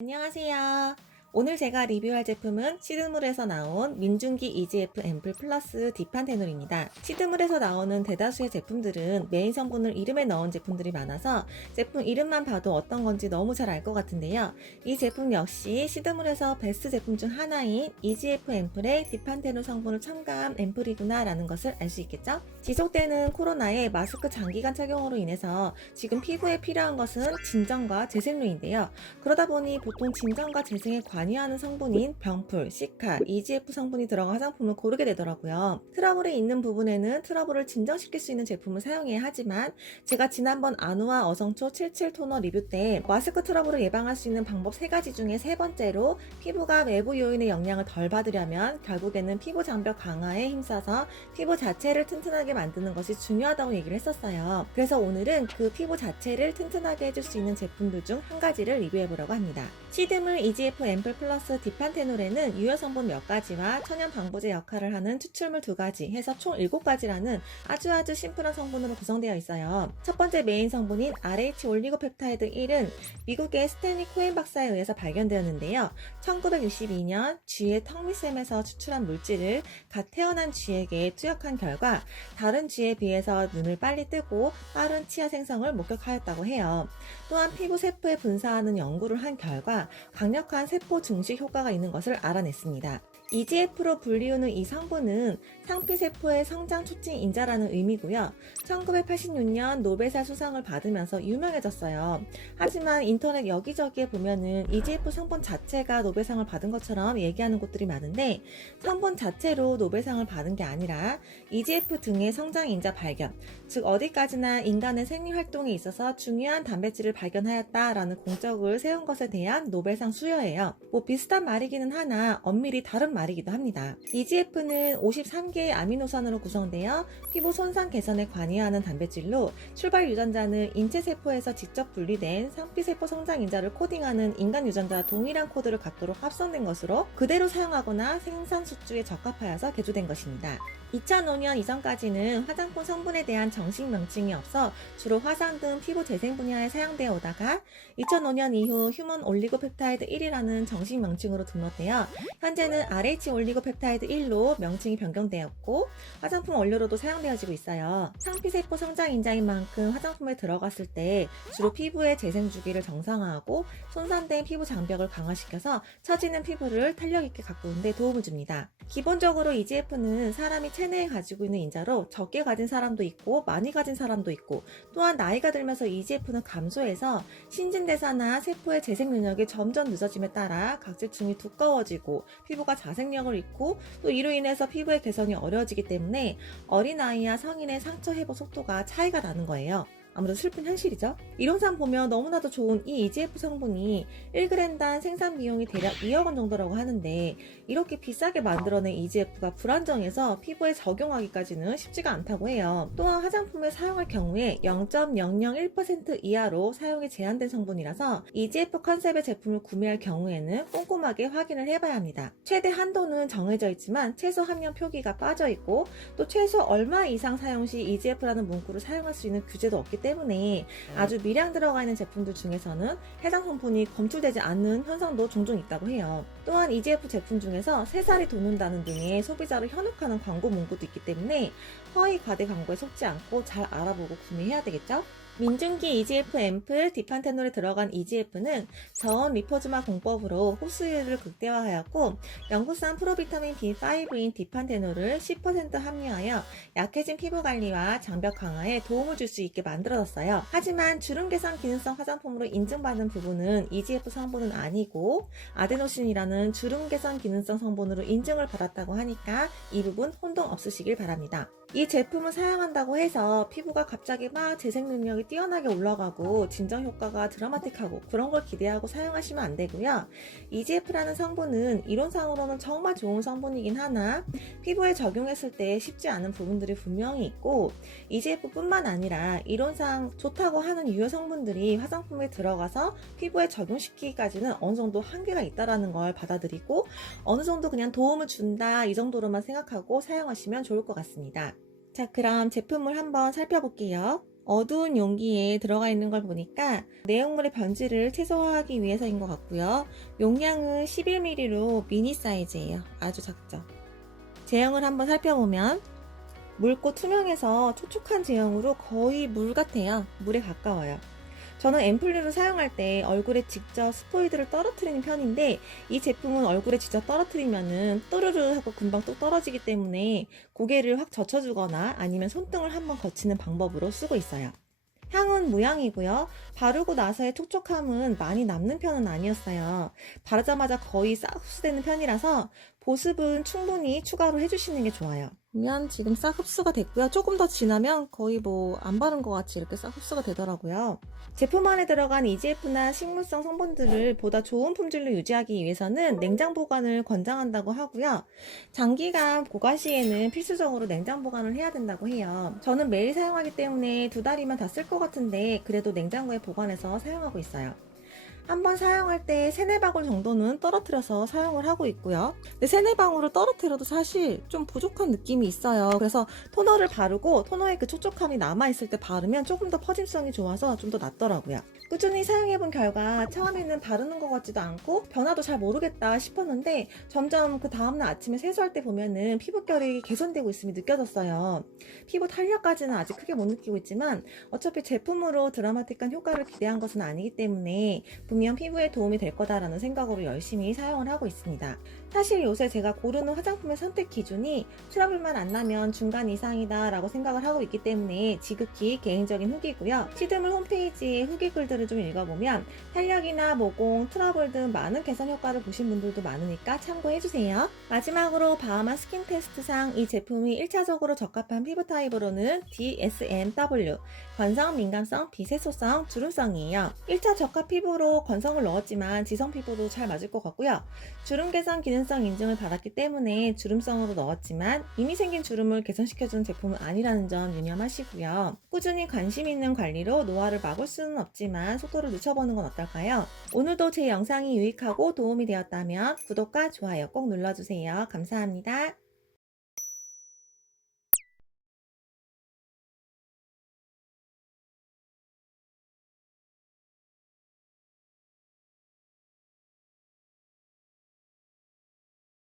안녕하세요. 오늘 제가 리뷰할 제품은 시드물에서 나온 민중기 EGF 앰플 플러스 디판테놀입니다. 시드물에서 나오는 대다수의 제품들은 메인 성분을 이름에 넣은 제품들이 많아서 제품 이름만 봐도 어떤 건지 너무 잘 알 것 같은데요. 이 제품 역시 시드물에서 베스트 제품 중 하나인 EGF 앰플의 디판테놀 성분을 첨가한 앰플이구나 라는 것을 알 수 있겠죠? 지속되는 코로나의 마스크 장기간 착용으로 인해서 지금 피부에 필요한 것은 진정과 재생류인데요. 그러다 보니 보통 진정과 재생에 관여하는 성분인 병풀, 시카, EGF 성분이 들어간 화장품을 고르게 되더라고요. 트러블이 있는 부분에는 트러블을 진정시킬 수 있는 제품을 사용해야 하지만 제가 지난번 아누아 어성초 77 토너 리뷰 때 마스크 트러블을 예방할 수 있는 방법 3가지 중에 세 번째로 피부가 외부 요인의 영향을 덜 받으려면 결국에는 피부 장벽 강화에 힘써서 피부 자체를 튼튼하게 만드는 것이 중요하다고 얘기를 했었어요. 그래서 오늘은 그 피부 자체를 튼튼하게 해줄 수 있는 제품들 중 한 가지를 리뷰해보려고 합니다. 시드물 EGF 앰플 플러스 디판테놀에는 유효 성분 몇 가지와 천연 방부제 역할을 하는 추출물 2가지 해서 총 7가지라는 아주 심플한 성분으로 구성되어 있어요. 첫 번째 메인 성분인 RH 올리고펩타이드 1은 미국의 스탠리 코엔 박사에 의해서 발견되었는데요. 1962년 쥐의 턱밑샘에서 추출한 물질을 갓 태어난 쥐에게 투약한 결과 다른 쥐에 비해서 눈을 빨리 뜨고 빠른 치아 생성을 목격하였다고 해요. 또한 피부 세포에 분사하는 연구를 한 결과 강력한 세포 증식 효과가 있는 것을 알아냈습니다. EGF로 불리우는 이 성분은 상피세포의 성장 촉진 인자라는 의미고요. 1986년 노벨상 수상을 받으면서 유명해졌어요. 하지만 인터넷 여기저기에 보면은 EGF 성분 자체가 노벨상을 받은 것처럼 얘기하는 곳들이 많은데 성분 자체로 노벨상을 받은 게 아니라 EGF 등의 성장 인자 발견, 즉 어디까지나 인간의 생리 활동에 있어서 중요한 단백질을 발견하였다라는 공적을 세운 것에 대한 노벨상 수여예요. 뭐 비슷한 말이기는 하나 엄밀히 다른 말이기도 합니다. EGF는 53개의 아미노산으로 구성되어 피부 손상 개선에 관여하는 단백질로 출발 유전자는 인체 세포에서 직접 분리된 상피세포 성장 인자를 코딩하는 인간 유전자와 동일한 코드를 갖도록 합성된 것으로 그대로 사용하거나 생산 수주에 적합하여서 개조된 것입니다. 2005년 이전까지는 화장품 성분에 대한 정식 명칭이 없어 주로 화장 등 피부 재생 분야에 사용되어 오다가 2005년 이후 휴먼 올리고펩타이드 1이라는 정식 명칭으로 등록되어 현재는 RH 올리고펩타이드 1로 명칭이 변경되었고 화장품 원료로도 사용되어지고 있어요. 상피세포 성장 인자인 만큼 화장품에 들어갔을 때 주로 피부의 재생 주기를 정상화하고 손상된 피부 장벽을 강화시켜서 처지는 피부를 탄력 있게 가꾸는 데 도움을 줍니다. 기본적으로 EGF는 사람이 체내에 가지고 있는 인자로 적게 가진 사람도 있고 많이 가진 사람도 있고 또한 나이가 들면서 EGF는 감소해서 신진대사나 세포의 재생 능력이 점점 늦어짐에 따라 각질층이 두꺼워지고 피부가 자생력을 잃고 또 이로 인해서 피부의 개선이 어려워지기 때문에 어린아이와 성인의 상처 회복 속도가 차이가 나는 거예요. 아무래도 슬픈 현실이죠. 이론상 보면 너무나도 좋은 이 EGF 성분이 1g당 생산 비용이 대략 2억 원 정도라고 하는데 이렇게 비싸게 만들어낸 EGF가 불안정해서 피부에 적용하기까지는 쉽지가 않다고 해요. 또한 화장품을 사용할 경우에 0.001% 이하로 사용이 제한된 성분이라서 EGF 컨셉의 제품을 구매할 경우에는 꼼꼼하게 확인을 해봐야 합니다. 최대 한도는 정해져 있지만 최소 함량 표기가 빠져 있고 또 최소 얼마 이상 사용 시 EGF라는 문구를 사용할 수 있는 규제도 없기 때문에 아주 미량 들어가 있는 제품들 중에서는 해당 성분이 검출되지 않는 현상도 종종 있다고 해요. 또한 EGF 제품 중에서 새살이 돋는다는 등의 소비자를 현혹하는 광고 문구도 있기 때문에 허위 과대 광고에 속지 않고 잘 알아보고 구매해야 되겠죠? 민중기 EGF 앰플 디판테놀에 들어간 EGF는 저온 리포즈마 공법으로 흡수율을 극대화하였고 영국산 프로비타민 B5인 디판테놀을 10% 함유하여 약해진 피부 관리와 장벽 강화에 도움을 줄 수 있게 만들어졌어요. 하지만 주름 개선 기능성 화장품으로 인증받은 부분은 EGF 성분은 아니고 아데노신이라는 주름 개선 기능성 성분으로 인증을 받았다고 하니까 이 부분 혼동 없으시길 바랍니다. 이 제품을 사용한다고 해서 피부가 갑자기 막 재생 능력이 뛰어나게 올라가고 진정 효과가 드라마틱하고 그런 걸 기대하고 사용하시면 안 되고요. EGF라는 성분은 이론상으로는 정말 좋은 성분이긴 하나 피부에 적용했을 때 쉽지 않은 부분들이 분명히 있고 EGF뿐만 아니라 이론상 좋다고 하는 유효 성분들이 화장품에 들어가서 피부에 적용시키기까지는 어느 정도 한계가 있다는 걸 받아들이고 어느 정도 그냥 도움을 준다 이 정도로만 생각하고 사용하시면 좋을 것 같습니다. 자, 그럼 제품을 한번 살펴볼게요. 어두운 용기에 들어가 있는 걸 보니까 내용물의 변질을 최소화하기 위해서인 것 같고요. 용량은 11ml로 미니 사이즈예요. 아주 작죠. 제형을 한번 살펴보면 묽고 투명해서 촉촉한 제형으로 거의 물 같아요. 물에 가까워요. 저는 앰플류를 사용할 때 얼굴에 직접 스포이드를 떨어뜨리는 편인데 이 제품은 얼굴에 직접 떨어뜨리면은 또르르 하고 금방 또 떨어지기 때문에 고개를 확 젖혀주거나 아니면 손등을 한번 거치는 방법으로 쓰고 있어요. 향은 무향이고요. 바르고 나서의 촉촉함은 많이 남는 편은 아니었어요. 바르자마자 거의 싹 흡수되는 편이라서 보습은 충분히 추가로 해주시는 게 좋아요. 보면 지금 싹 흡수가 됐고요. 조금 더 지나면 거의 뭐 안 바른 것 같이 이렇게 싹 흡수가 되더라고요. 제품 안에 들어간 EGF나 식물성 성분들을 보다 좋은 품질로 유지하기 위해서는 냉장 보관을 권장한다고 하고요. 장기간 보관 시에는 필수적으로 냉장 보관을 해야 된다고 해요. 저는 매일 사용하기 때문에 2달이면 다 쓸 것 같은데 그래도 냉장고에 보관해서 사용하고 있어요. 한번 사용할 때 3-4방울 정도는 떨어뜨려서 사용을 하고 있고요. 근데 3-4방울을 떨어뜨려도 사실 좀 부족한 느낌이 있어요. 그래서 토너를 바르고 토너의 그 촉촉함이 남아있을 때 바르면 조금 더 퍼짐성이 좋아서 좀 더 낫더라고요. 꾸준히 사용해본 결과 처음에는 바르는 것 같지도 않고 변화도 잘 모르겠다 싶었는데 점점 그 다음날 아침에 세수할 때 보면은 피부결이 개선되고 있음이 느껴졌어요. 피부 탄력까지는 아직 크게 못 느끼고 있지만 어차피 제품으로 드라마틱한 효과를 기대한 것은 아니기 때문에 분명 피부에 도움이 될 거다라는 생각으로 열심히 사용을 하고 있습니다. 사실 요새 제가 고르는 화장품의 선택 기준이 트러블만 안 나면 중간 이상이다 라고 생각을 하고 있기 때문에 지극히 개인적인 후기고요. 시드물 홈페이지의 후기 글들을 좀 읽어보면 탄력이나 모공, 트러블 등 많은 개선 효과를 보신 분들도 많으니까 참고해주세요. 마지막으로 바하마 스킨 테스트상 이 제품이 1차적으로 적합한 피부 타입으로는 DSMW, 건성, 민감성, 비세소성, 주름성이에요. 1차 적합 피부로 건성을 넣었지만 지성 피부도 잘 맞을 것 같고요. 주름 개선 기능성 인증을 받았기 때문에 주름성으로 넣었지만 이미 생긴 주름을 개선시켜주는 제품은 아니라는 점 유념하시고요. 꾸준히 관심 있는 관리로 노화를 막을 수는 없지만 속도를 늦춰보는 건 어떨까요? 오늘도 제 영상이 유익하고 도움이 되었다면 구독과 좋아요 꼭 눌러주세요. 감사합니다.